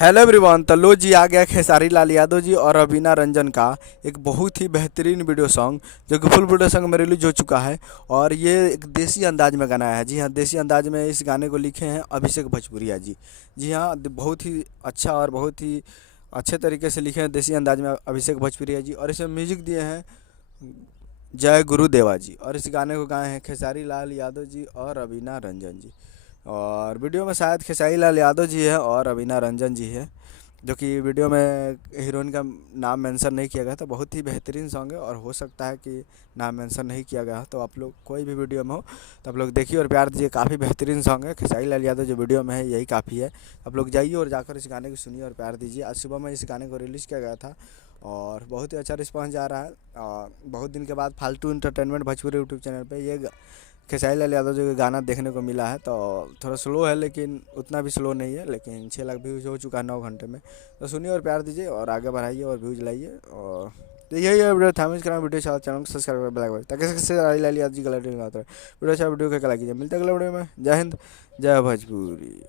Hello everyone. तो लो जी, आ गया खेसारी लाल यादव जी और रवीना रंजन का एक बहुत ही बेहतरीन वीडियो सॉन्ग, जो कि फुल वीडियो सॉन्ग में रिलीज हो चुका है। और ये एक देसी अंदाज में गाना है। जी हाँ, देसी अंदाज में इस गाने को लिखे हैं अभिषेक भोजपुरिया जी। जी हाँ, बहुत ही अच्छा और बहुत ही अच्छे तरीके से लिखे हैं देसी अंदाज में अभिषेक भोजपुरिया जी। और इसमें म्यूजिक दिए हैं जय गुरुदेवा जी। और इस गाने को गाए हैं खेसारी लाल यादव जी और रवीना रंजन जी। और वीडियो में शायद खेसारी लाल यादव जी है और रवीना रंजन जी है, जो कि वीडियो में हीरोइन का नाम मेंशन नहीं किया गया। तो बहुत ही बेहतरीन सॉन्ग है, और हो सकता है कि नाम मेंशन नहीं किया गया हो। तो आप लोग कोई भी वीडियो में हो तो आप लोग देखिए और प्यार दीजिए। काफ़ी बेहतरीन सॉन्ग है। खेसारी लाल यादव जो वीडियो में है यही काफ़ी है। आप लोग जाइए और जाकर इस गाने को सुनिए और प्यार दीजिए। आज सुबह में इस गाने को रिलीज़ किया गया था और बहुत ही अच्छा रिस्पांस जा रहा है। और बहुत दिन के बाद फालतू इंटरटेनमेंट भोजपुरी यूट्यूब चैनल पे ये खेसारी लाल यादव जो गाना देखने को मिला है। तो थोड़ा स्लो है, लेकिन उतना भी स्लो नहीं है। लेकिन 6 लाख व्यूज़ हो चुका है 9 घंटे में। तो सुनिए और प्यार दीजिए और आगे बढ़ाइए और व्यूज़ लाइए। और तो यही है वीडियो था। करा वीडियो अच्छा चैनल को सब्सक्राइब कर बेल आइकन ताकि खेसारी लाल यादव जी गलत नहीं आता है। वीडियो अच्छा वीडियो के लाइक कीजिए। मिलते हैं अगले वीडियो में। जय हिंद, जय भोजपुरी।